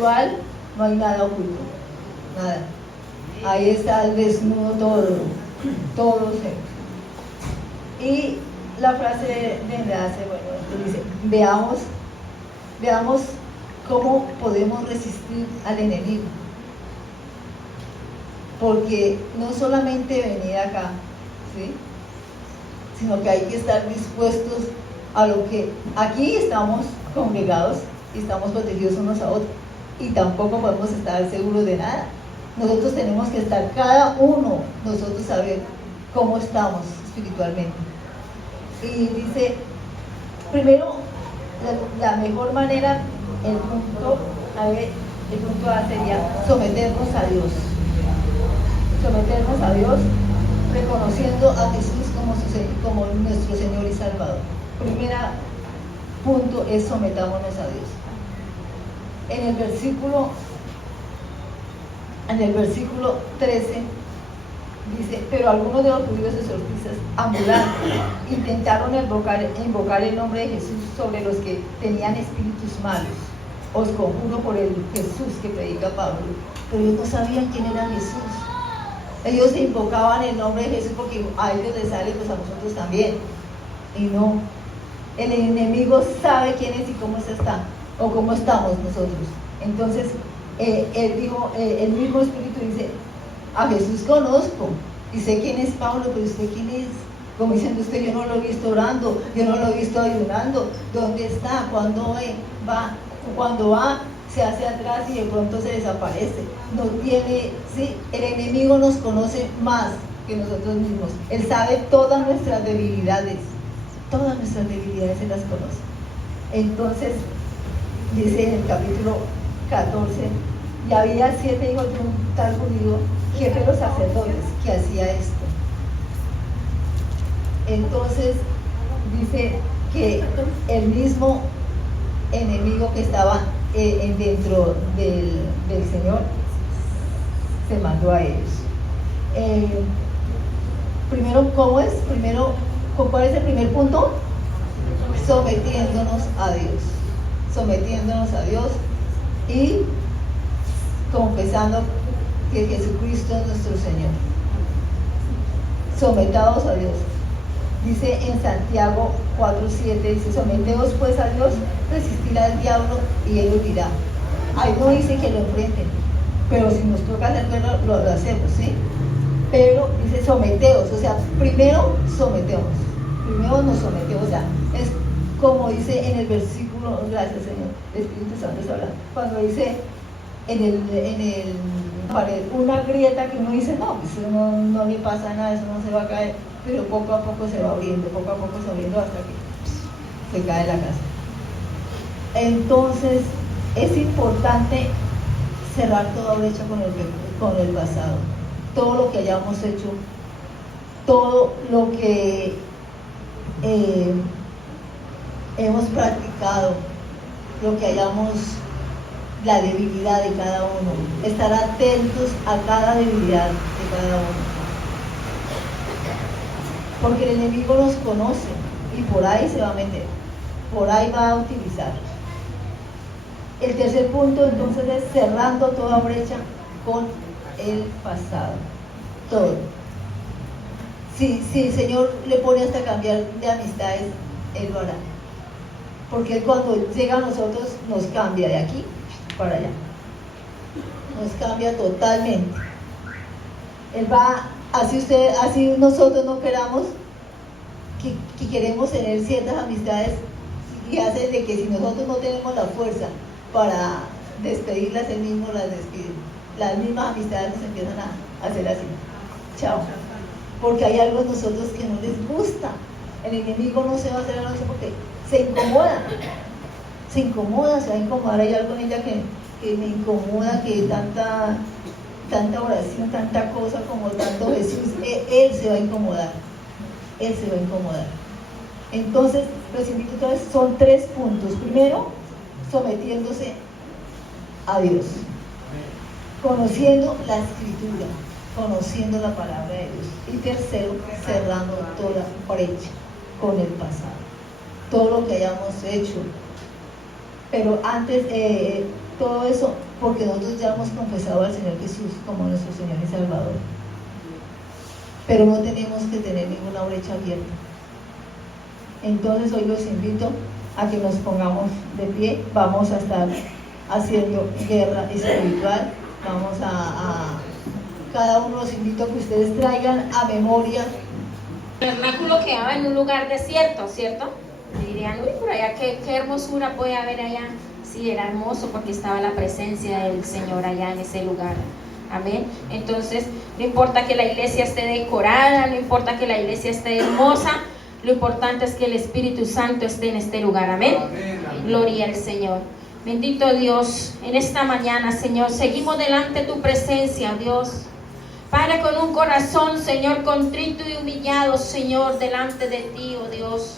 espiritual no hay nada oculto, nada. Ahí está el desnudo todo se. Y la frase de enlace, bueno, dice, veamos cómo podemos resistir al enemigo. Porque no solamente venir acá, ¿sí?, sino que hay que estar dispuestos a lo que aquí estamos congregados y estamos protegidos unos a otros, y tampoco podemos estar seguros de nada. Nosotros tenemos que estar cada uno, nosotros saber cómo estamos espiritualmente. Y dice, primero, la mejor manera, el punto A sería someternos a Dios. Someternos a Dios, reconociendo a Jesús como nuestro Señor y Salvador. Primer punto es sometámonos a Dios. En el versículo 13 dice, pero algunos de los judíos exorcistas ambulantes intentaron invocar el nombre de Jesús sobre los que tenían espíritus malos. Os conjuro por el Jesús que predica Pablo. Pero ellos no sabían quién era Jesús. Ellos invocaban el nombre de Jesús porque a ellos les sale, pues a nosotros también. Y no, el enemigo sabe quién es y cómo está, o cómo estamos nosotros. Entonces, él dijo, el mismo Espíritu dice, a Jesús conozco, y sé quién es Pablo, pero ¿usted quién es? Como diciendo usted, yo no lo he visto orando, yo no lo he visto ayunando. ¿Dónde está? ¿Cuándo va? Cuando va, se hace atrás y de pronto se desaparece. No tiene, sí, el enemigo nos conoce más que nosotros mismos. Él sabe todas nuestras debilidades se las conoce. Entonces, dice en el capítulo 14, y había 7 hijos de un tal judío, jefe de los sacerdotes, que hacía esto. Entonces, dice que el mismo enemigo que estaba dentro del Señor se mandó a ellos. Primero, ¿cómo es? ¿Cuál es el primer punto? Sometiéndonos a Dios y confesando que Jesucristo es nuestro Señor. Sometados a Dios. Dice en Santiago 4:7, dice, someteos pues a Dios, resistir al diablo y él huirá. Ahí no dice que lo enfrenten, pero si nos toca hacerlo, lo hacemos, ¿sí? Pero dice someteos, o sea, primero nos sometemos, o sea, es como dice en el versículo, gracias Señor, el Espíritu Santo está hablando, cuando dice en el pared una grieta que uno dice, no, eso no le pasa nada, eso no se va a caer, pero poco a poco se va abriendo, hasta que se cae la casa. Entonces, es importante cerrar toda brecha con el pasado, todo lo que hayamos hecho, todo lo que hemos practicado, lo que hayamos, la debilidad de cada uno, estar atentos a cada debilidad de cada uno, porque el enemigo nos conoce y por ahí se va a meter, por ahí va a utilizar. El tercer punto entonces es cerrando toda brecha con el pasado, todo. Si el Señor le pone hasta cambiar de amistades, Él lo hará, porque Él cuando llega a nosotros nos cambia de aquí para allá, nos cambia totalmente. Él va, así nosotros no queramos, que queremos tener ciertas amistades, y hace de que si nosotros no tenemos la fuerza para despedirlas, Él mismo las despide. Las mismas amistades nos empiezan a hacer así, chao, porque hay algo en nosotros que no les gusta. El enemigo no se va a hacer a nosotros porque se incomoda, se va a incomodar. Hay algo en ella que me incomoda, que tanta oración, tanta cosa, como tanto Jesús, Él se va a incomodar. Entonces, los invito otra vez, son 3 puntos. Primero, sometiéndose a Dios, conociendo la Escritura, conociendo la palabra de Dios. Y tercero, cerrando toda brecha con el pasado, todo lo que hayamos hecho. Pero antes, todo eso porque nosotros ya hemos confesado al Señor Jesús como nuestro Señor y Salvador. Pero no tenemos que tener ninguna brecha abierta. Entonces hoy los invito a que nos pongamos de pie. Vamos a estar haciendo guerra espiritual. Vamos cada uno los invito a que ustedes traigan a memoria. El tabernáculo quedaba en un lugar desierto, ¿cierto? Dirían, uy, por allá, qué hermosura puede haber allá. Sí, era hermoso porque estaba la presencia del Señor allá en ese lugar. Amén. Entonces, no importa que la iglesia esté decorada, no importa que la iglesia esté hermosa, lo importante es que el Espíritu Santo esté en este lugar. Amén. Amén, amén. Gloria al Señor. Bendito Dios, en esta mañana, Señor, seguimos delante de tu presencia, Dios. Padre, con un corazón, Señor, contrito y humillado, Señor, delante de ti, oh Dios.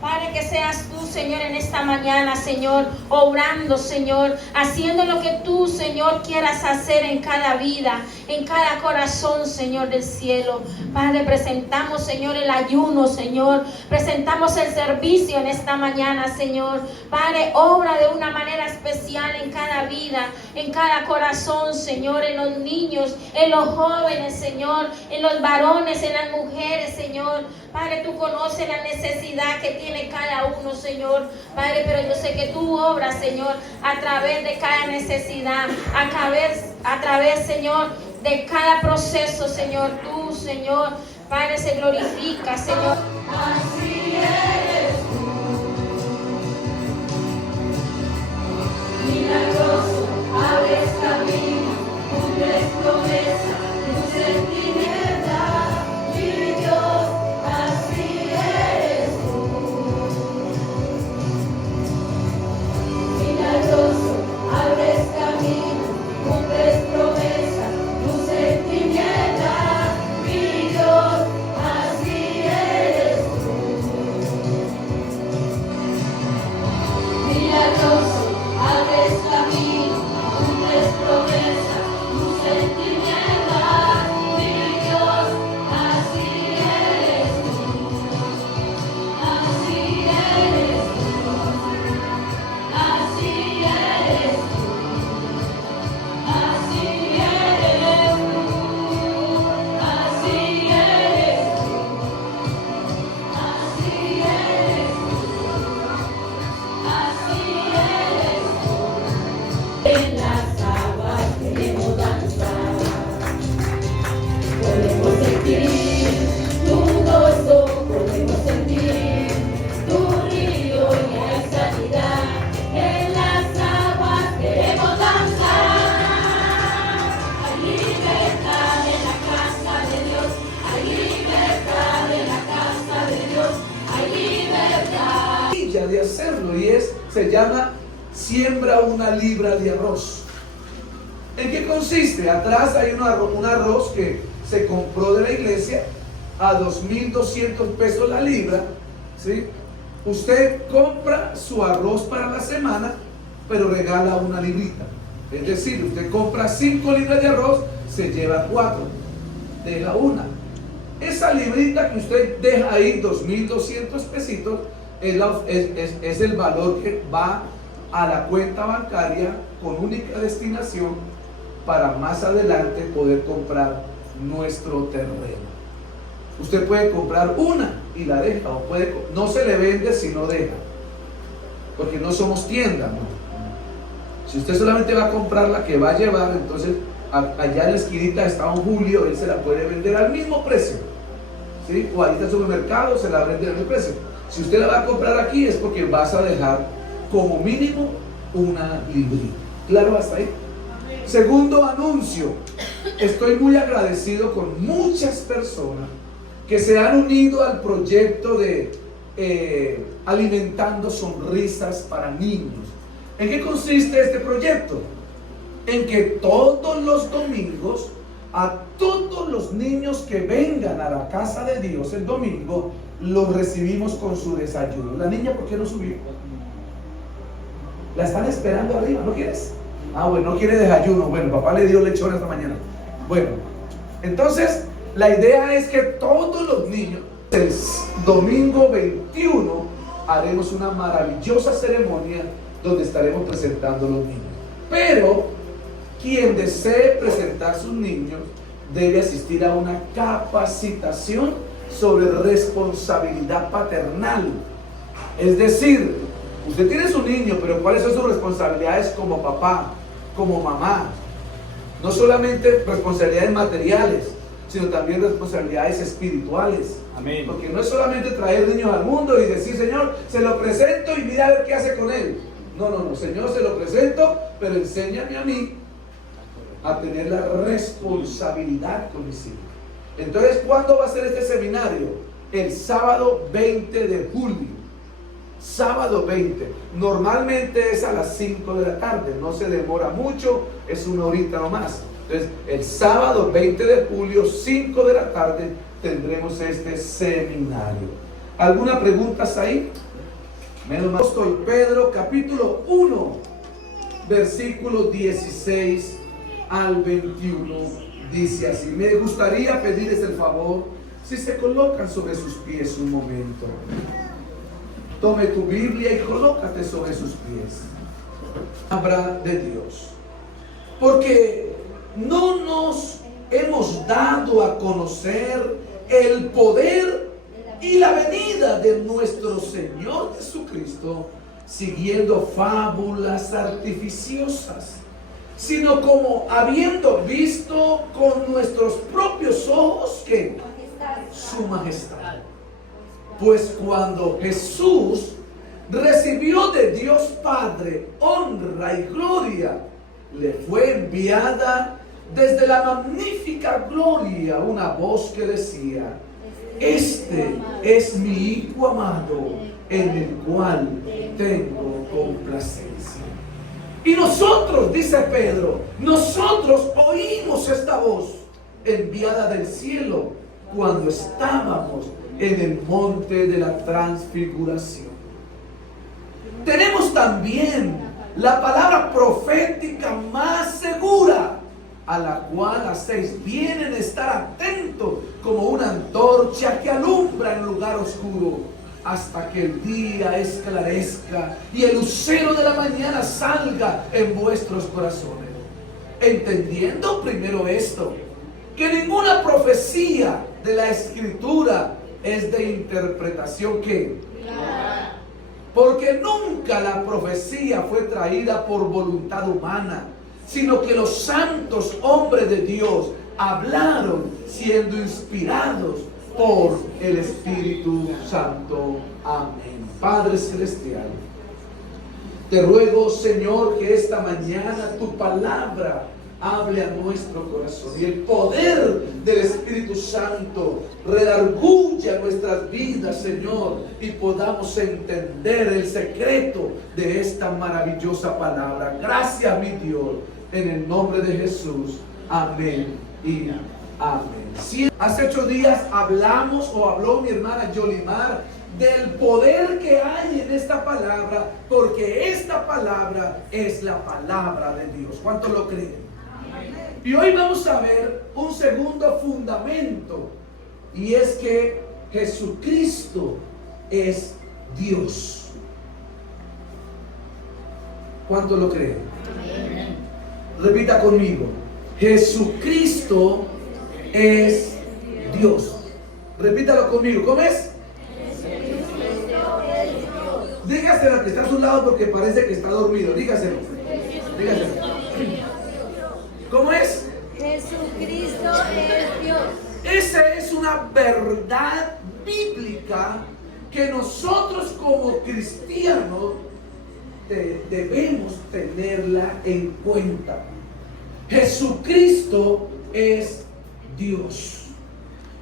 Padre, que seas tú, Señor, en esta mañana, Señor, obrando, Señor, haciendo lo que tú, Señor, quieras hacer en cada vida, en cada corazón, Señor del cielo. Padre, presentamos, Señor, el ayuno, Señor, presentamos el servicio en esta mañana, Señor. Padre, obra de una manera especial en cada vida, en cada corazón, Señor, en los niños, en los jóvenes, Señor, en los varones, en las mujeres, Señor. Padre, tú conoces la necesidad que tiene cada uno, Señor. Padre, pero yo sé que tú obras, Señor, a través de cada necesidad, a través, Señor, de cada proceso, Señor. Tú, Señor, Padre, se glorifica, Señor. Así eres tú, milagroso, abres camino, cumples promesa, luz en tinieblas, mi Dios, así eres tú. Milagroso, abres camino, cumples promesa, luz en tinieblas, mi Dios, así eres tú. Milagroso, abres camino, cumples promesa, luz en tinieblas, mi Dios, así eres tú. Así eres tú. Así eres tú. Así eres tú. Así eres tú. Así eres tú. Así eres tú. En las aguas queremos danzar, podemos sentir tu gozo, podemos sentir tu río y hay sanidad. En las aguas queremos danzar, hay libertad en la casa de Dios, hay libertad en la casa de Dios, hay libertad. De hacerlo y se llama siembra una libra de arroz. ¿En qué consiste? Atrás hay un arroz que se compró de la iglesia a 2,200 pesos la libra, ¿sí? Usted compra su arroz para la semana, pero regala una librita. Es decir, usted compra 5 libras de arroz, se lleva 4, deja una. Esa librita que usted deja ahí, 2,200 pesitos, es el valor que va a la cuenta bancaria con única destinación para más adelante poder comprar nuestro terreno. Usted puede comprar una y la deja, o no se le vende si no deja, porque no somos tienda, ¿no? Si usted solamente va a comprar la que va a llevar, entonces allá en la esquinita está un Julio, él se la puede vender al mismo precio, ¿sí? O ahí está el supermercado, se la vende al mismo precio. Si usted la va a comprar aquí es porque vas a dejar como mínimo una librita. ¿Claro hasta ahí? Segundo anuncio. Estoy muy agradecido con muchas personas que se han unido al proyecto de Alimentando Sonrisas para Niños. ¿En qué consiste este proyecto? En que todos los domingos a todos los niños que vengan a la casa de Dios el domingo los recibimos con su desayuno. La niña, ¿por qué no subió? La están esperando arriba, ¿no quieres? Ah, bueno, no quiere desayuno. Bueno, papá le dio lechón esta mañana. Bueno, entonces la idea es que todos los niños, el domingo 21, haremos una maravillosa ceremonia donde estaremos presentando a los niños. Pero quien desee presentar sus niños debe asistir a una capacitación sobre responsabilidad paternal. Es decir, usted tiene su niño, pero ¿cuáles son sus responsabilidades como papá, como mamá? No solamente responsabilidades materiales, sino también responsabilidades espirituales. Amén. Porque no es solamente traer niños al mundo y decir, Señor, se lo presento y mira a ver qué hace con él. No, Señor, se lo presento, pero enséñame a mí a tener la responsabilidad con mis hijos. Entonces, ¿cuándo va a ser este seminario? El sábado 20 de julio. Sábado 20. Normalmente es a las 5 de la tarde, no se demora mucho, es una horita nomás. Entonces, el sábado 20 de julio, 5 de la tarde, tendremos este seminario. ¿Alguna pregunta ahí? Menos mal. Apóstol Pedro, capítulo 1, versículo 16 al 21, dice así. Me gustaría pedirles el favor, si se colocan sobre sus pies un momento. Tome tu Biblia y colócate sobre sus pies. Palabra de Dios. Porque no nos hemos dado a conocer el poder y la venida de nuestro Señor Jesucristo siguiendo fábulas artificiosas, sino como habiendo visto con nuestros propios ojos que su majestad. Pues cuando Jesús recibió de Dios Padre honra y gloria, le fue enviada desde la magnífica gloria una voz que decía: este es mi Hijo amado, en el cual tengo complacencia. Y nosotros, dice Pedro, nosotros oímos esta voz enviada del cielo cuando estábamos en el monte de la transfiguración. Tenemos también la palabra profética más segura, a la cual hacéis bien en estar atentos como una antorcha que alumbra en lugar oscuro, hasta que el día esclarezca y el lucero de la mañana salga en vuestros corazones. Entendiendo primero esto, que ninguna profecía de la Escritura es de interpretación que, porque nunca la profecía fue traída por voluntad humana, sino que los santos hombres de Dios hablaron siendo inspirados por el Espíritu Santo. Amén. Padre Celestial, te ruego, Señor, que esta mañana tu palabra hable a nuestro corazón y el poder del Espíritu Santo redarguya nuestras vidas, Señor, y podamos entender el secreto de esta maravillosa palabra. Gracias, mi Dios, en el nombre de Jesús. Amén y amén. Sí, hace 8 días hablamos, o habló mi hermana Yolimar, del poder que hay en esta palabra, porque esta palabra es la palabra de Dios. ¿Cuántos lo creen? Y hoy vamos a ver un segundo fundamento, y es que Jesucristo es Dios. ¿Cuántos lo creen? Amén. Repita conmigo: Jesucristo es Dios. Repítalo conmigo. ¿Cómo es? Dígaselo al que está a su lado, porque parece que está dormido. Dígaselo. ¿Cómo es? Jesucristo es Dios. Esa es una verdad bíblica que nosotros como cristianos debemos tenerla en cuenta. Jesucristo es Dios.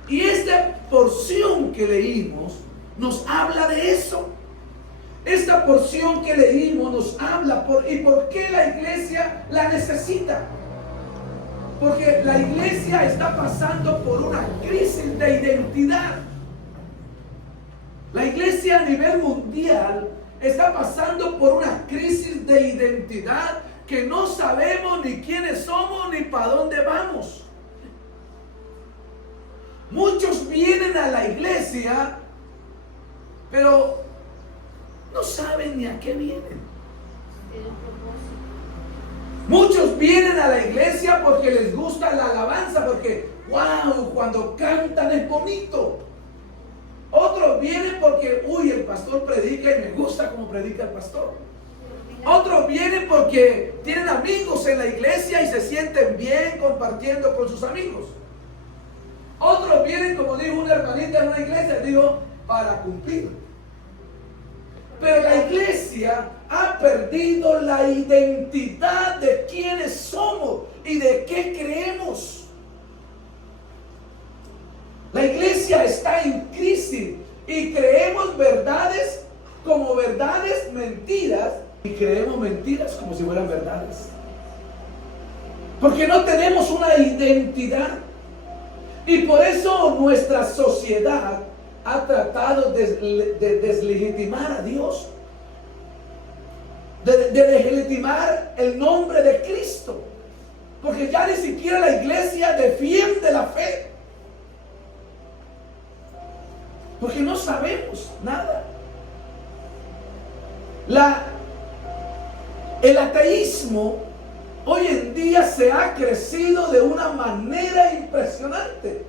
Y esta porción que leímos nos habla de eso. Esta porción que leímos nos habla ¿y por qué la iglesia la necesita? Porque la iglesia está pasando por una crisis de identidad. La iglesia a nivel mundial está pasando por una crisis de identidad que no sabemos ni quiénes somos ni para dónde vamos. Muchos vienen a la iglesia, pero no saben ni a qué vienen. Muchos vienen a la iglesia porque les gusta la alabanza, porque wow, cuando cantan es bonito. Otros vienen porque, uy, el pastor predica y me gusta cómo predica el pastor. Otros vienen porque tienen amigos en la iglesia y se sienten bien compartiendo con sus amigos. Otros vienen, como dijo una hermanita en una iglesia, dijo, para cumplir. Pero la iglesia ha perdido la identidad de quiénes somos y de qué creemos. La iglesia está en crisis y creemos verdades como verdades mentiras y creemos mentiras como si fueran verdades. Porque no tenemos una identidad. Y por eso nuestra sociedad ha tratado de deslegitimar a Dios, de deslegitimar el nombre de Cristo, porque ya ni siquiera la iglesia defiende la fe, porque no sabemos nada. El ateísmo hoy en día se ha crecido de una manera impresionante.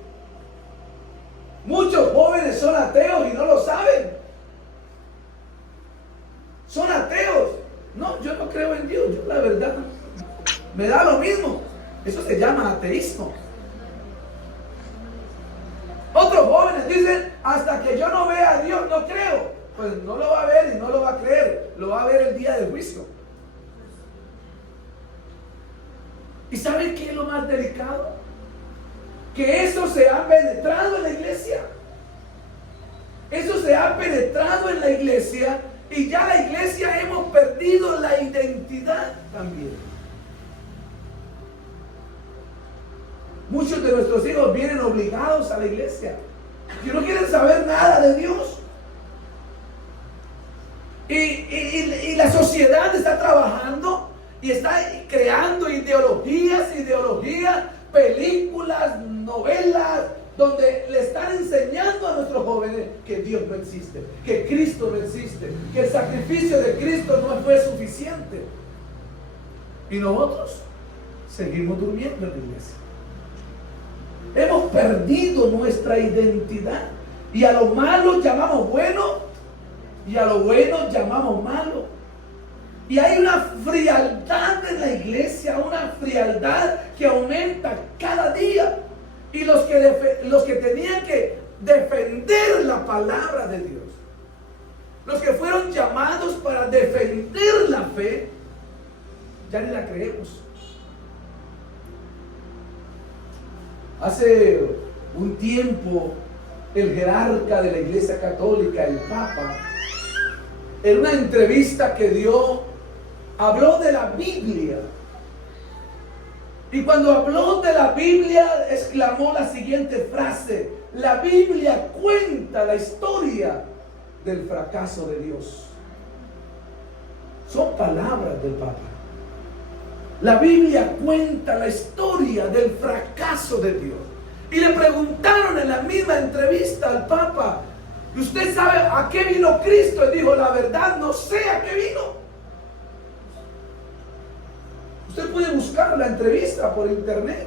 Muchos jóvenes son ateos y no lo saben. Son ateos. No, yo no creo en Dios. Yo la verdad me da lo mismo. Eso se llama ateísmo. Otros jóvenes dicen, hasta que yo no vea a Dios no creo. Pues no lo va a ver y no lo va a creer. Lo va a ver el día del juicio. ¿Y saben qué es lo más delicado? Que eso se ha penetrado en la iglesia. Eso se ha penetrado en la iglesia y ya la iglesia hemos perdido la identidad también. Muchos de nuestros hijos vienen obligados a la iglesia y no quieren saber nada de Dios. Y la sociedad está trabajando y está creando ideologías, películas, novelas, donde le están enseñando a nuestros jóvenes que Dios no existe, que Cristo no existe, que el sacrificio de Cristo no fue suficiente. Y nosotros seguimos durmiendo en la iglesia. Hemos perdido nuestra identidad y a lo malo llamamos bueno y a lo bueno llamamos malo. Y hay una frialdad en la iglesia, una frialdad que aumenta cada día. Y los que tenían que defender la palabra de Dios, los que fueron llamados para defender la fe, ya ni la creemos. Hace un tiempo, el jerarca de la Iglesia Católica, el Papa, en una entrevista que dio, habló de la Biblia. Y cuando habló de la Biblia, exclamó la siguiente frase: la Biblia cuenta la historia del fracaso de Dios. Son palabras del Papa. La Biblia cuenta la historia del fracaso de Dios. Y le preguntaron en la misma entrevista al Papa: ¿y usted sabe a qué vino Cristo? Y dijo: la verdad no sé a qué vino. Usted puede buscar la entrevista por internet.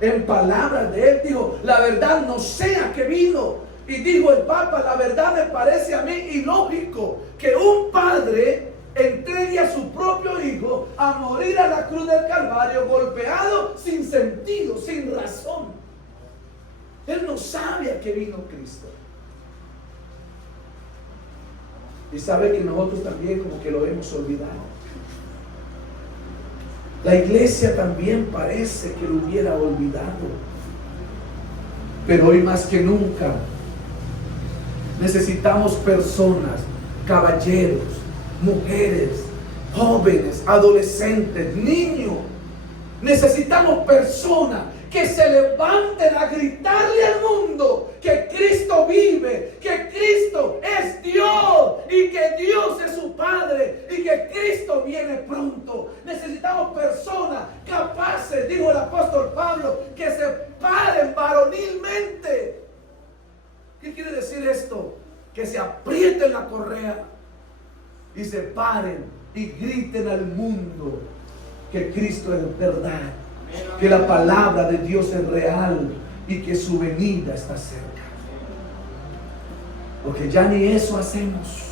En palabras de él dijo: la verdad no sé a qué vino. Y dijo el Papa: la verdad me parece a mí ilógico que un padre entregue a su propio hijo a morir a la cruz del Calvario, golpeado, sin sentido, sin razón. Él no sabe a qué vino Cristo. Y sabe que nosotros también como que lo hemos olvidado. La iglesia también parece que lo hubiera olvidado. Pero hoy más que nunca necesitamos personas, caballeros, mujeres, jóvenes, adolescentes, niños. Necesitamos personas que se levanten a gritarle al mundo que Cristo vive, que Cristo es Dios y que Dios es su Padre y que Cristo viene pronto. Necesitamos personas capaces, dijo el apóstol Pablo, que se paren varonilmente. ¿Qué quiere decir esto? Que se aprieten la correa y se paren y griten al mundo que Cristo es verdad, que la palabra de Dios es real y que su venida está cerca. Porque ya ni eso hacemos.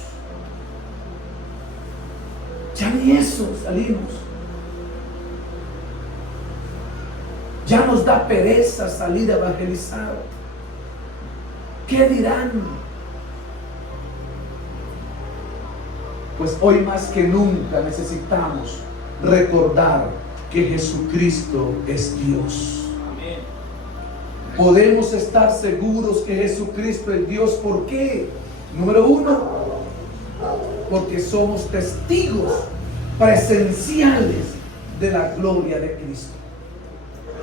Ya ni eso salimos. Ya nos da pereza salir a evangelizar. ¿Qué dirán? Pues hoy más que nunca necesitamos recordar que Jesucristo es Dios. Amén. Podemos estar seguros que Jesucristo es Dios. ¿Por qué? Número uno, porque somos testigos presenciales de la gloria de Cristo.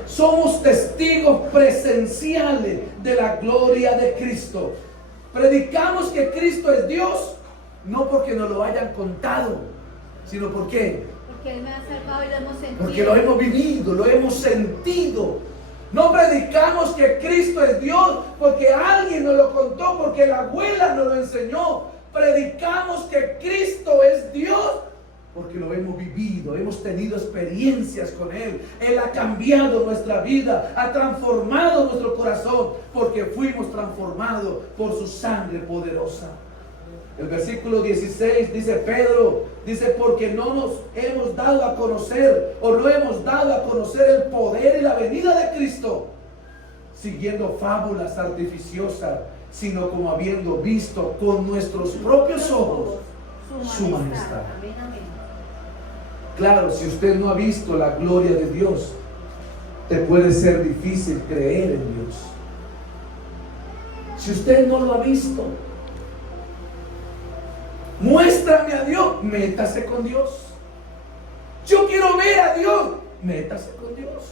Somos testigos presenciales de la gloria de Cristo. Predicamos que Cristo es Dios, no porque nos lo hayan contado, sino porque Él me ha acercado y lo hemos sentido. Porque lo hemos vivido, lo hemos sentido. No predicamos que Cristo es Dios porque alguien nos lo contó, porque la abuela nos lo enseñó. Predicamos que Cristo es Dios porque lo hemos vivido, hemos tenido experiencias con Él. Él ha cambiado nuestra vida, ha transformado nuestro corazón, porque fuimos transformados por su sangre poderosa. El versículo 16 dice Pedro, dice, porque no nos hemos dado a conocer, o no hemos dado a conocer el poder y la venida de Cristo, siguiendo fábulas artificiosas, sino como habiendo visto con nuestros propios ojos su majestad. Amén, amén. Claro, si usted no ha visto la gloria de Dios, te puede ser difícil creer en Dios. Si usted no lo ha visto, muéstrame a Dios, métase con Dios. Yo quiero ver a Dios, métase con Dios.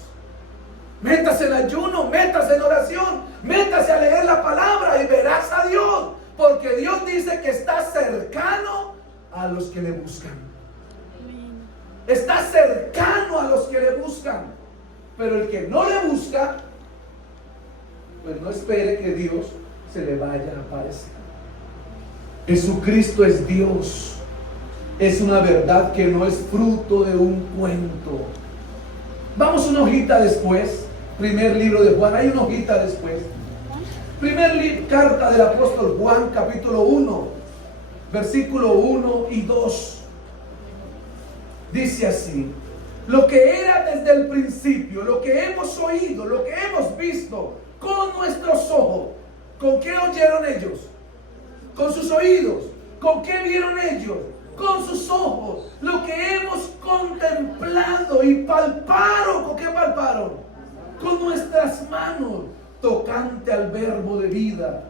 Métase en ayuno, métase en oración, métase a leer la palabra y verás a Dios. Porque Dios dice que está cercano a los que le buscan. Está cercano a los que le buscan. Pero el que no le busca, pues no espere que Dios se le vaya a aparecer. Jesucristo es Dios. Es una verdad que no es fruto de un cuento. Vamos una hojita después. Primer libro de Juan. Hay una hojita después. Carta del apóstol Juan, capítulo 1, versículo 1 y 2. Dice así: lo que era desde el principio, lo que hemos oído, lo que hemos visto con nuestros ojos. ¿Con qué oyeron ellos? Con sus oídos. ¿Con qué vieron ellos? Con sus ojos. Lo que hemos contemplado y palparon. ¿Con qué palparon? Con nuestras manos, tocante al verbo de vida.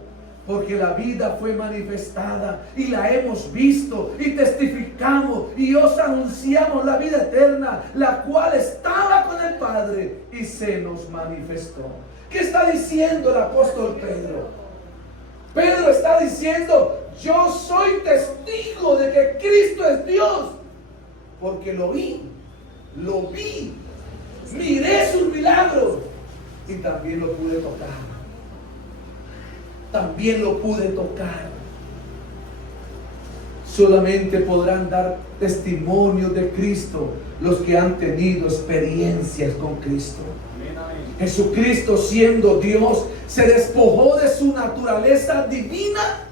Porque la vida fue manifestada y la hemos visto y testificamos y os anunciamos la vida eterna, la cual estaba con el Padre y se nos manifestó. ¿Qué está diciendo el apóstol Pedro? Pedro está diciendo: yo soy testigo de que Cristo es Dios, porque lo vi, miré sus milagros y también lo pude tocar. También lo pude tocar. Solamente podrán dar testimonio de Cristo los que han tenido experiencias con Cristo. Jesucristo, siendo Dios, se despojó de su naturaleza divina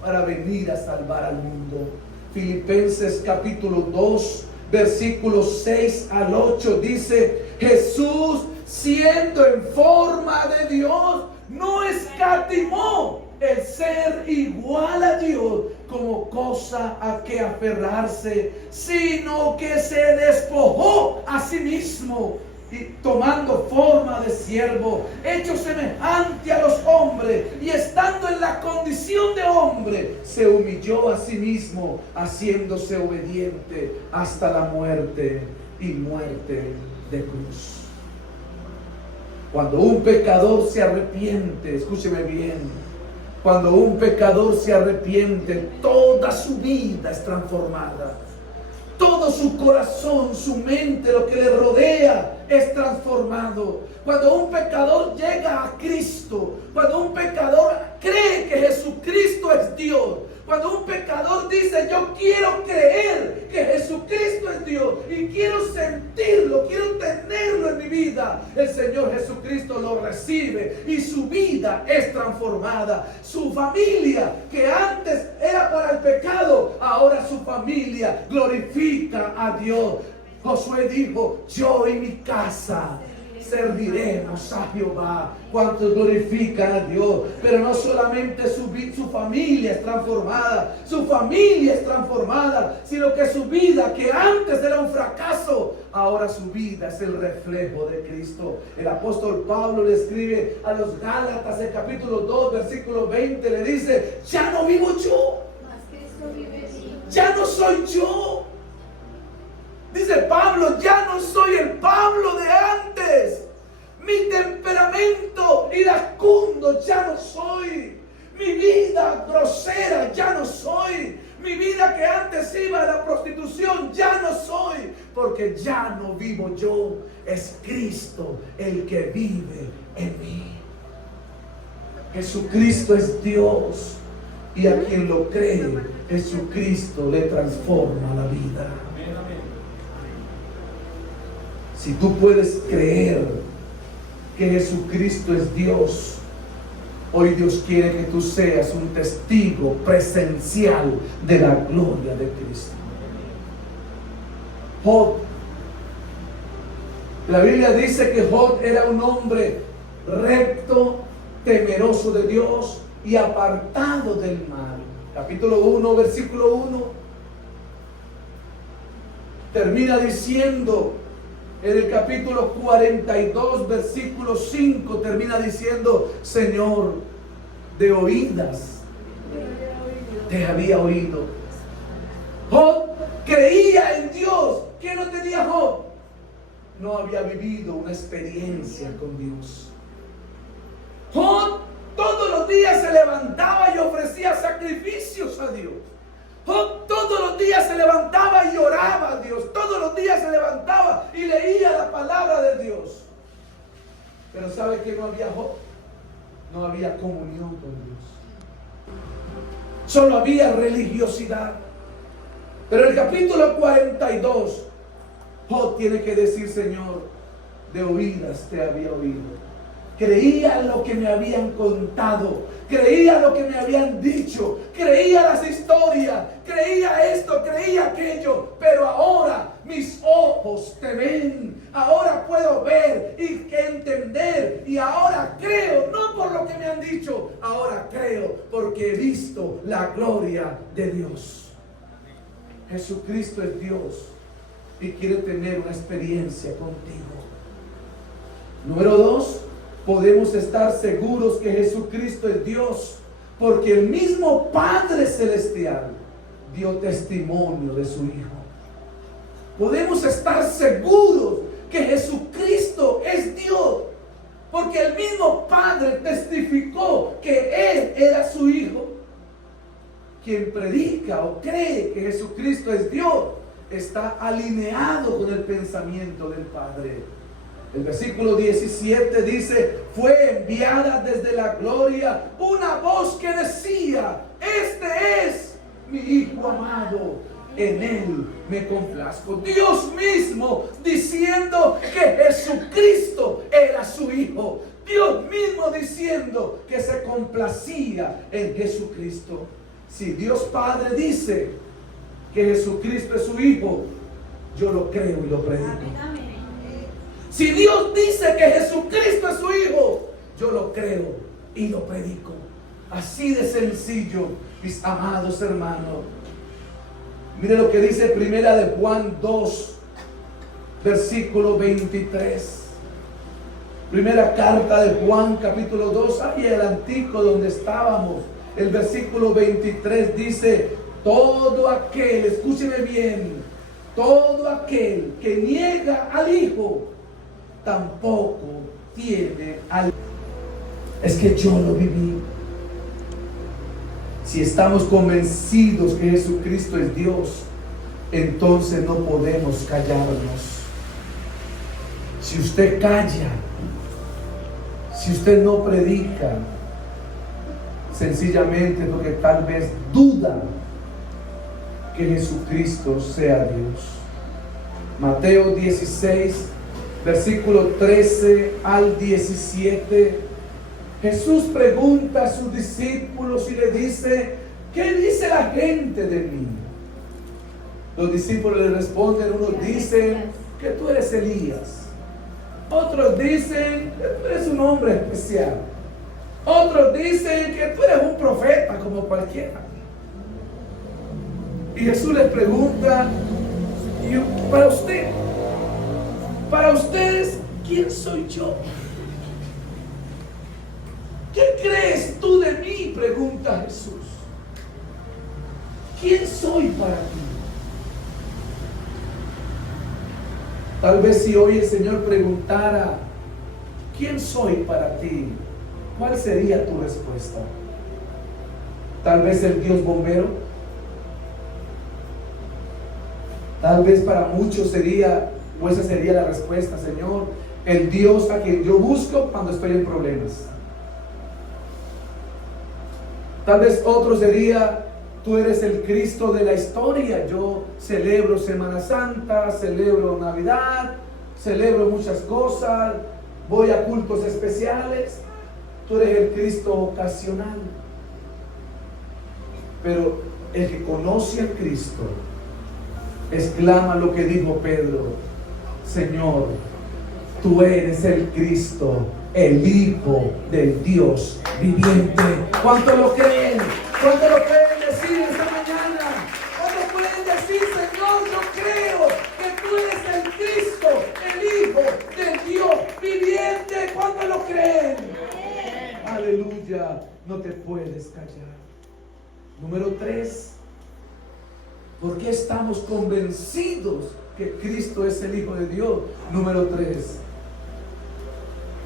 para venir a salvar al mundo. Filipenses capítulo 2, versículos 6 al 8 dice: Jesús, siendo en forma de Dios, no escatimó el ser igual a Dios como cosa a que aferrarse, sino que se despojó a sí mismo, y tomando forma de siervo, hecho semejante a los hombres, y estando en la condición de hombre, se humilló a sí mismo, haciéndose obediente hasta la muerte y muerte de cruz. Cuando un pecador se arrepiente, escúcheme bien, cuando un pecador se arrepiente, toda su vida es transformada. Todo su corazón, su mente, lo que le rodea es transformado. Cuando un pecador llega a Cristo, cuando un pecador cree que Jesucristo es Dios, cuando un pecador dice: yo quiero creer que Jesucristo es Dios y quiero sentirlo, quiero tenerlo en mi vida, el Señor Jesucristo lo recibe y su vida es transformada. Su familia, que antes era para el pecado, ahora su familia glorifica a Dios. Josué dijo: yo y mi casa serviremos a Jehová. Cuantos glorifican a Dios. Pero no solamente su familia es transformada, su familia es transformada, sino que su vida, que antes era un fracaso, ahora su vida es el reflejo de Cristo. El apóstol Pablo le escribe a los Gálatas, el capítulo 2, versículo 20, le dice: ya no vivo yo, ya no soy yo. Dice Pablo: ya no soy el Pablo de antes. Mi temperamento iracundo ya no soy. Mi vida grosera ya no soy. Mi vida que antes iba a la prostitución ya no soy. Porque ya no vivo yo. Es Cristo el que vive en mí. Jesucristo es Dios. Y a quien lo cree, Jesucristo le transforma la vida. Si tú puedes creer que Jesucristo es Dios, hoy Dios quiere que tú seas un testigo presencial de la gloria de Cristo. Job, la Biblia dice que Job era un hombre recto, temeroso de Dios y apartado del mal. Capítulo 1, versículo 1, termina diciendo, en el capítulo 42, versículo 5, termina diciendo: Señor, de oídas te había oído. Job creía en Dios. ¿Qué no tenía Job? No había vivido una experiencia con Dios. Job todos los días se levantaba y ofrecía sacrificios a Dios. Job todos los días se levantaba y oraba a Dios. Todos los días se levantaba y leía la palabra de Dios. Pero ¿sabe qué no había Job? No había comunión con Dios. Solo había religiosidad. Pero en el capítulo 42, Job tiene que decir: Señor, de oídas te había oído. Creía lo que me habían contado, creía lo que me habían dicho, creía las historias, creía esto, creía aquello, pero ahora mis ojos te ven, ahora puedo ver y entender, y ahora creo, no por lo que me han dicho, ahora creo porque he visto la gloria de Dios. Jesucristo es Dios y quiere tener una experiencia contigo. Número 2, podemos estar seguros que Jesucristo es Dios porque el mismo Padre Celestial dio testimonio de su Hijo. Podemos estar seguros que Jesucristo es Dios porque el mismo Padre testificó que Él era su Hijo. Quien predica o cree que Jesucristo es Dios está alineado con el pensamiento del Padre. El versículo 17 dice: fue enviada desde la gloria una voz que decía: este es mi Hijo amado, en él me complazco. Dios mismo diciendo que Jesucristo era su Hijo. Dios mismo diciendo que se complacía en Jesucristo. Si Dios Padre dice que Jesucristo es su Hijo, yo lo creo y lo predico. Si Dios dice que Jesucristo es su Hijo, yo lo creo y lo predico. Así de sencillo, mis amados hermanos. Mire lo que dice Primera de Juan 2, versículo 23. Primera carta de Juan, capítulo 2, ahí el antico donde estábamos. El versículo 23 dice: todo aquel, escúcheme bien, todo aquel que niega al Hijo, tampoco tiene al... Es que yo lo viví. Si estamos convencidos que Jesucristo es Dios, entonces no podemos callarnos. Si usted calla, si usted no predica, sencillamente porque tal vez duda que Jesucristo sea Dios. Mateo 16, versículo 13 al 17. Jesús pregunta a sus discípulos y le dice: ¿qué dice la gente de mí? Los discípulos le responden, unos dicen que tú eres Elías, otros dicen que tú eres un hombre especial, otros dicen que tú eres un profeta como cualquiera. Y Jesús les pregunta: y para ustedes, ¿quién soy yo? ¿Qué crees tú de mí?, pregunta Jesús. ¿Quién soy para ti? Tal vez si hoy el Señor preguntara: ¿quién soy para ti?, ¿cuál sería tu respuesta? Tal vez el Dios bombero. Tal vez para muchos sería, o esa sería la respuesta: Señor, el Dios a quien yo busco cuando estoy en problemas. Tal vez otro sería: tú eres el Cristo de la historia. Yo celebro Semana Santa, celebro Navidad, celebro muchas cosas, voy a cultos especiales. Tú eres el Cristo ocasional. Pero el que conoce al Cristo exclama lo que dijo Pedro: Señor, tú eres el Cristo, el Hijo del Dios viviente. ¿Cuánto lo creen? ¿Cuánto lo pueden decir esta mañana? ¿Cuánto pueden decir: Señor, yo creo que tú eres el Cristo, el Hijo del Dios viviente? ¿Cuánto lo creen? Aleluya, no te puedes callar. Número 3. ¿Por qué estamos convencidos que Cristo es el Hijo de Dios? Número 3.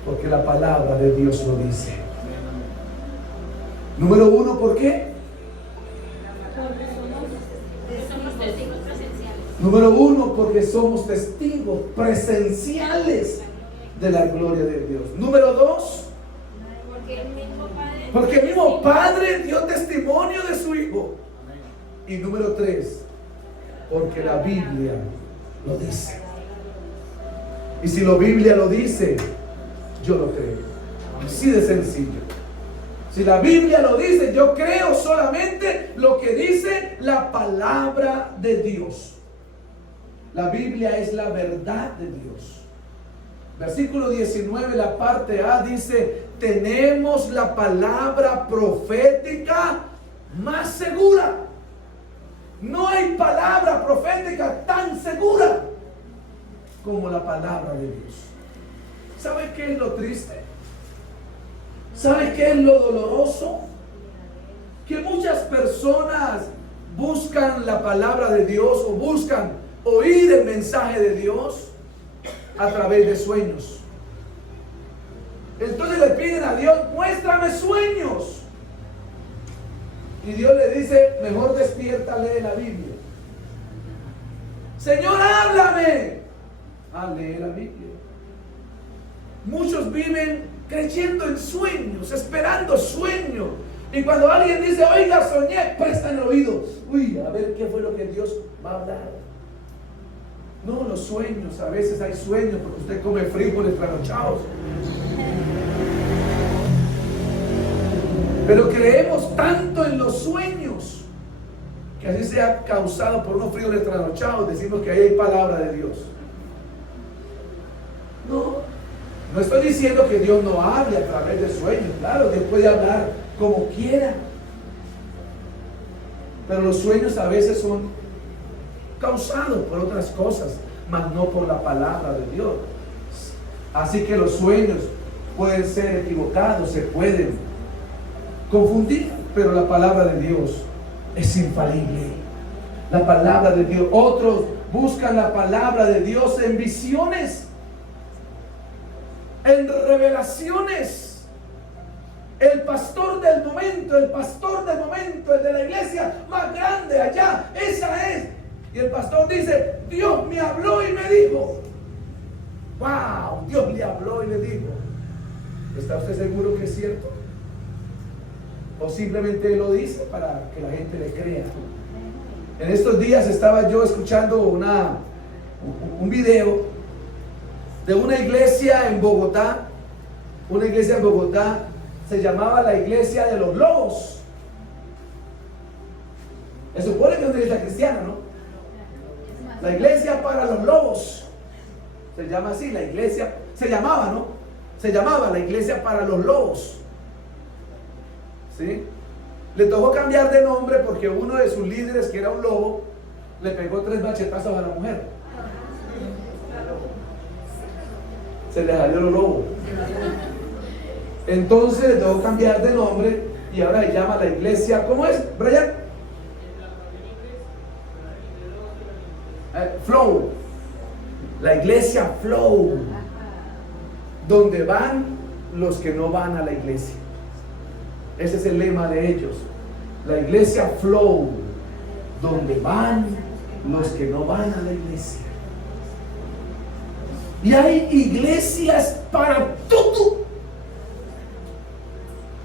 Porque la palabra de Dios lo dice. Número 1, ¿por qué? Somos testigos presenciales. Número 1, porque somos testigos presenciales de la gloria de Dios. Número 2, porque el mismo Padre dio testimonio de su Hijo. Y número 3, porque la Biblia lo dice. Y si la Biblia lo dice, yo lo creo. Así de sencillo. Si la Biblia lo dice, yo creo solamente lo que dice la palabra de Dios. La Biblia es la verdad de Dios. Versículo 19, la parte A dice: tenemos la palabra profética más segura. No hay palabra profética tan segura como la palabra de Dios. ¿Sabe qué es lo triste? ¿Sabe qué es lo doloroso? Que muchas personas buscan la palabra de Dios o buscan oír el mensaje de Dios a través de sueños. Entonces le piden a Dios: muéstrame sueños. Y Dios le dice: mejor despierta, lee la Biblia. Señor, háblame. Lee la Biblia. Muchos viven creyendo en sueños, esperando sueños. Y cuando alguien dice: oiga, soñé, prestan el oído. Uy, a ver qué fue lo que Dios va a hablar. No, los sueños, a veces hay sueños porque usted come frijoles trasnochados. Pero creemos tanto en los sueños que así sea causado por unos frijoles trasnochados, decimos que ahí hay palabra de Dios. No estoy diciendo que Dios no hable a través de sueños. Claro, Dios puede hablar como quiera. Pero los sueños a veces son causados por otras cosas, mas no por la palabra de Dios. Así que los sueños pueden ser equivocados, se pueden confundir, pero la palabra de Dios es infalible. La palabra de Dios. Otros buscan la palabra de Dios en visiones, en revelaciones. El pastor del momento, el de la iglesia más grande allá, esa es. Y el pastor dice: Dios me habló y me dijo. ¡Wow! Dios le habló y le dijo. ¿Está usted seguro que es cierto? ¿O simplemente lo dice para que la gente le crea? En estos días estaba yo escuchando un video de una iglesia en Bogotá. Una iglesia en Bogotá se llamaba la Iglesia de los Lobos. Se supone que es una iglesia cristiana, ¿no? La iglesia para los lobos. Se llama así, la iglesia. Se llamaba, ¿no? Se llamaba la iglesia para los lobos. ¿Sí? Le tocó cambiar de nombre porque uno de sus líderes, que era un lobo, le pegó 3 machetazos a la mujer. Se le salió el lobo. Entonces le tocó cambiar de nombre y ahora se llama la iglesia. ¿Cómo es, Brian? Flow. La iglesia Flow, donde van los que no van a la iglesia. Ese es el lema de ellos. La iglesia Flow, donde van los que no van a la iglesia. Y hay iglesias para todo.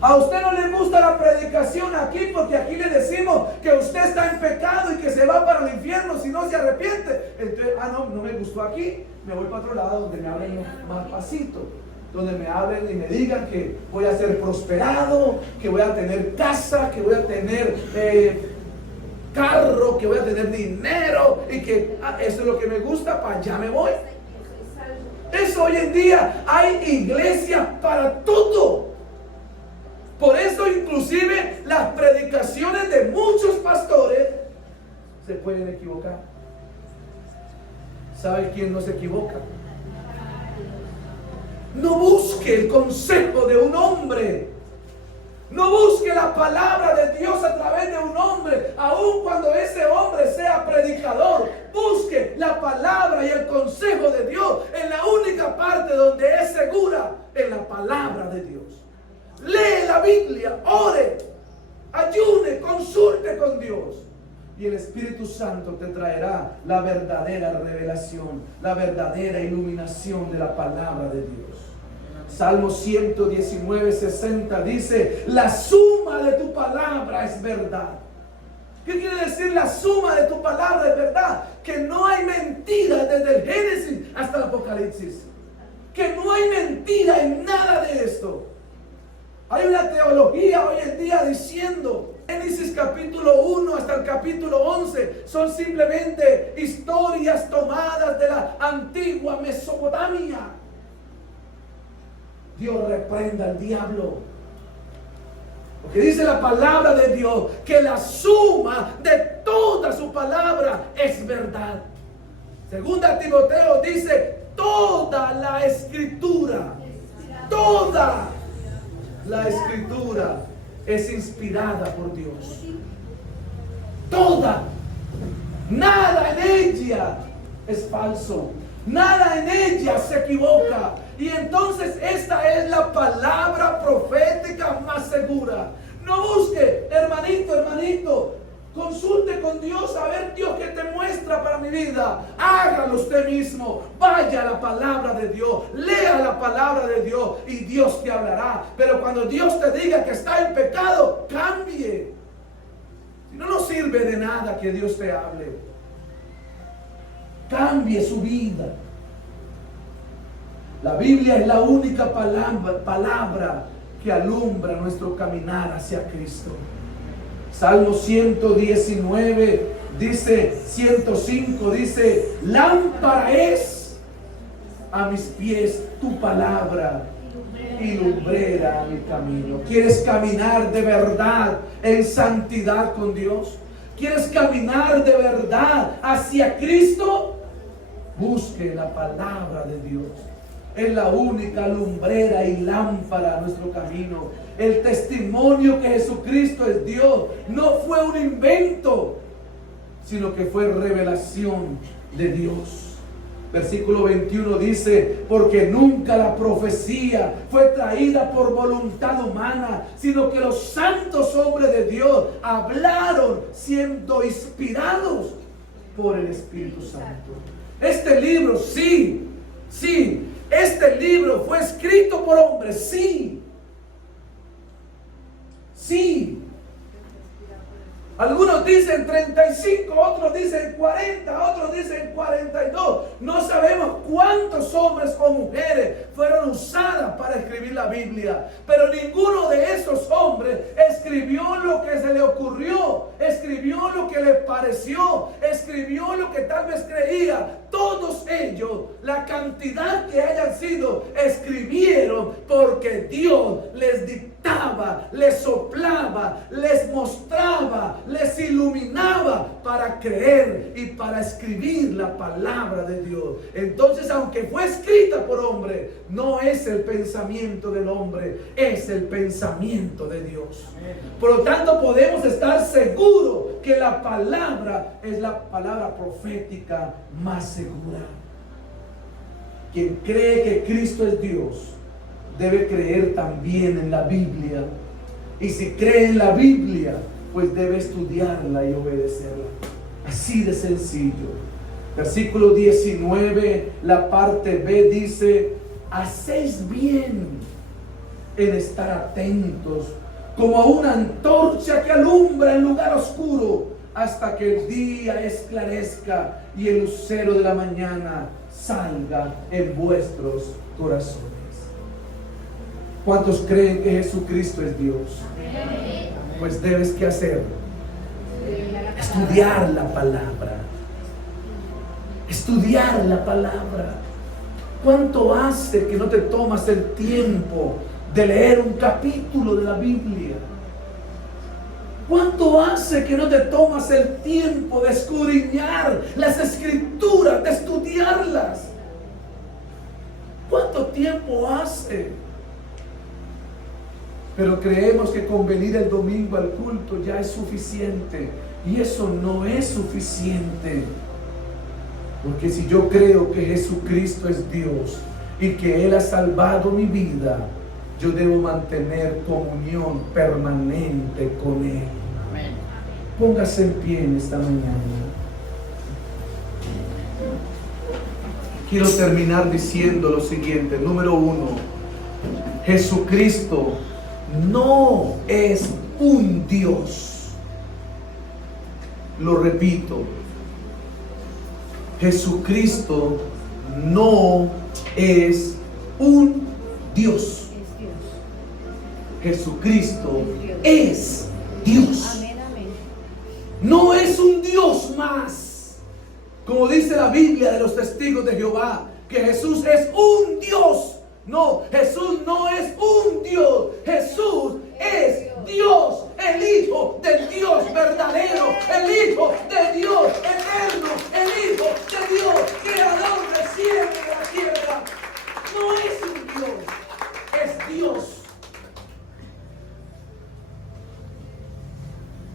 A usted no le gusta la predicación aquí porque aquí le decimos que usted está en pecado y que se va para el infierno si no se arrepiente. Entonces, no me gustó aquí, me voy para otro lado donde me hablen más pasito, donde me hablen y me digan que voy a ser prosperado, que voy a tener casa, que voy a tener carro, que voy a tener dinero y que eso es lo que me gusta, para allá me voy. Eso hoy en día hay iglesias para todo. Por eso inclusive las predicaciones de muchos pastores se pueden equivocar. ¿Sabe quién no se equivoca? No busque el consejo de un hombre. No busque la palabra de Dios a través de un hombre, aun cuando ese hombre sea predicador. Busque la palabra y el consejo de Dios en la única parte donde es segura, en la palabra de Dios. Lee la Biblia, ore, ayune, consulte con Dios. Y el Espíritu Santo te traerá la verdadera revelación, la verdadera iluminación de la palabra de Dios. Salmo 119, 60 dice: la suma de tu palabra es verdad. ¿Qué quiere decir la suma de tu palabra es verdad? Que no hay mentira desde el Génesis hasta el Apocalipsis. Que no hay mentira en nada de esto. Hay una teología hoy en día diciendo Génesis capítulo 1 hasta el capítulo 11 son simplemente historias tomadas de la antigua Mesopotamia. Dios reprenda al diablo. Porque dice la palabra de Dios que la suma de toda su palabra es verdad. Segunda Timoteo dice: toda la escritura, toda la escritura es inspirada por Dios. Toda. Nada en ella es falso. Nada en ella se equivoca. Y entonces esta es la palabra profética más segura. No busque, hermanito, consulte con Dios a ver Dios qué te muestra para mi vida. Hágalo usted mismo. Vaya a la palabra de Dios, lea la palabra de Dios y Dios te hablará. Pero cuando Dios te diga que está en pecado, cambie. Si no, no sirve de nada que Dios te hable. Cambie su vida. La Biblia es la única palabra que alumbra nuestro caminar hacia Cristo. Salmo 119 dice, 105 dice: lámpara es a mis pies tu palabra y lumbrera a mi camino. ¿Quieres caminar de verdad en santidad con Dios? ¿Quieres caminar de verdad hacia Cristo? Busque la palabra de Dios. Es la única lumbrera y lámpara a nuestro camino. El testimonio que Jesucristo es Dios no fue un invento, sino que fue revelación de Dios. Versículo 21 dice: porque nunca la profecía fue traída por voluntad humana, sino que los santos hombres de Dios hablaron siendo inspirados por el Espíritu Santo. Este libro, sí, este libro fue escrito por hombres, sí. Algunos dicen 35, otros dicen 40, otros dicen 42. No sabemos cuántos hombres o mujeres fueron usadas para escribir la Biblia. Pero ninguno de esos hombres escribió lo que se le ocurrió, escribió lo que le pareció, escribió lo que tal vez creía. Todos ellos, la cantidad que hayan sido, escribieron porque Dios les dictaba, les soplaba, les mostraba, les iluminaba para creer y para escribir la palabra de Dios. Entonces, aunque fue escrita por hombre, no es el pensamiento del hombre, es el pensamiento de Dios. Por lo tanto, podemos estar seguros que la palabra es la palabra profética más segura. Quien cree que Cristo es Dios debe creer también en la Biblia. Y si cree en la Biblia, pues debe estudiarla y obedecerla. Así de sencillo. Versículo 19, la parte B dice: hacéis bien en estar atentos, como una antorcha que alumbra en lugar oscuro, hasta que el día esclarezca y el lucero de la mañana salga en vuestros corazones. ¿Cuántos creen que Jesucristo es Dios? Pues debes que hacer estudiar la palabra. Estudiar la palabra. ¿Cuánto hace que no te tomas el tiempo de leer un capítulo de la Biblia? ¿Cuánto hace que no te tomas el tiempo de escudriñar las escrituras, de estudiarlas? ¿Cuánto tiempo hace? Pero creemos que con venir el domingo al culto ya es suficiente. Y eso no es suficiente. Porque si yo creo que Jesucristo es Dios y que Él ha salvado mi vida, yo debo mantener comunión permanente con Él. Amén. Póngase en pie en esta mañana. Quiero terminar diciendo lo siguiente. Número 1. Jesucristo no es un Dios. Lo repito. Jesucristo no es un Dios. Jesucristo es Dios. No es un Dios más. Como dice la Biblia de los testigos de Jehová, que Jesús es un Dios. No, Jesús no es un Dios. Jesús es Dios, el Hijo del Dios verdadero, el Hijo de Dios eterno, el Hijo de Dios, creador del cielo y de la tierra. No es un Dios, es Dios.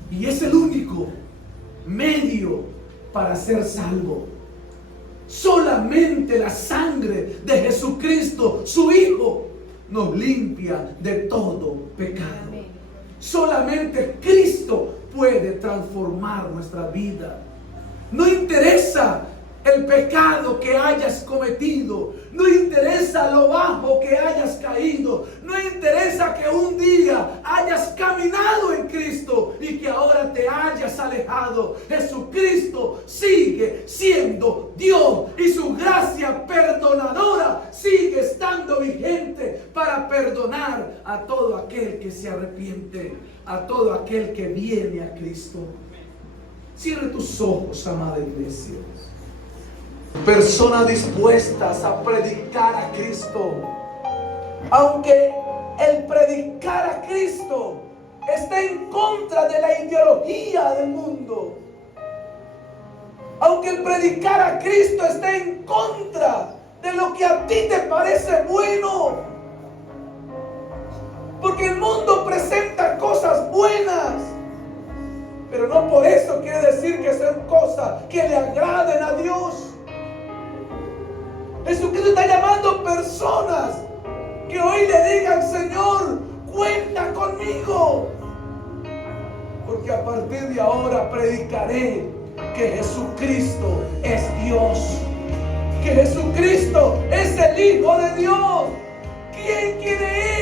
Y es el único medio para ser salvo. Solamente la sangre de Jesucristo, su Hijo, nos limpia de todo pecado. Amén. Solamente Cristo puede transformar nuestra vida. No interesa el pecado que hayas cometido, no interesa lo bajo que hayas caído, no interesa que un día hayas caminado en Cristo y que ahora te hayas alejado. Jesucristo sigue siendo Dios y su gracia perdonadora sigue estando vigente para perdonar a todo aquel que se arrepiente, a todo aquel que viene a Cristo. Cierre tus ojos, amada iglesia. Personas dispuestas a predicar a Cristo, aunque el predicar a Cristo esté en contra de la ideología del mundo, aunque el predicar a Cristo esté en contra de lo que a ti te parece bueno, porque el mundo presenta cosas buenas, pero no por eso quiere decir que sean cosas que le agraden a Dios. Jesucristo está llamando personas que hoy le digan: Señor, cuenta conmigo, porque a partir de ahora predicaré que Jesucristo es Dios, que Jesucristo es el Hijo de Dios. ¿Quién quiere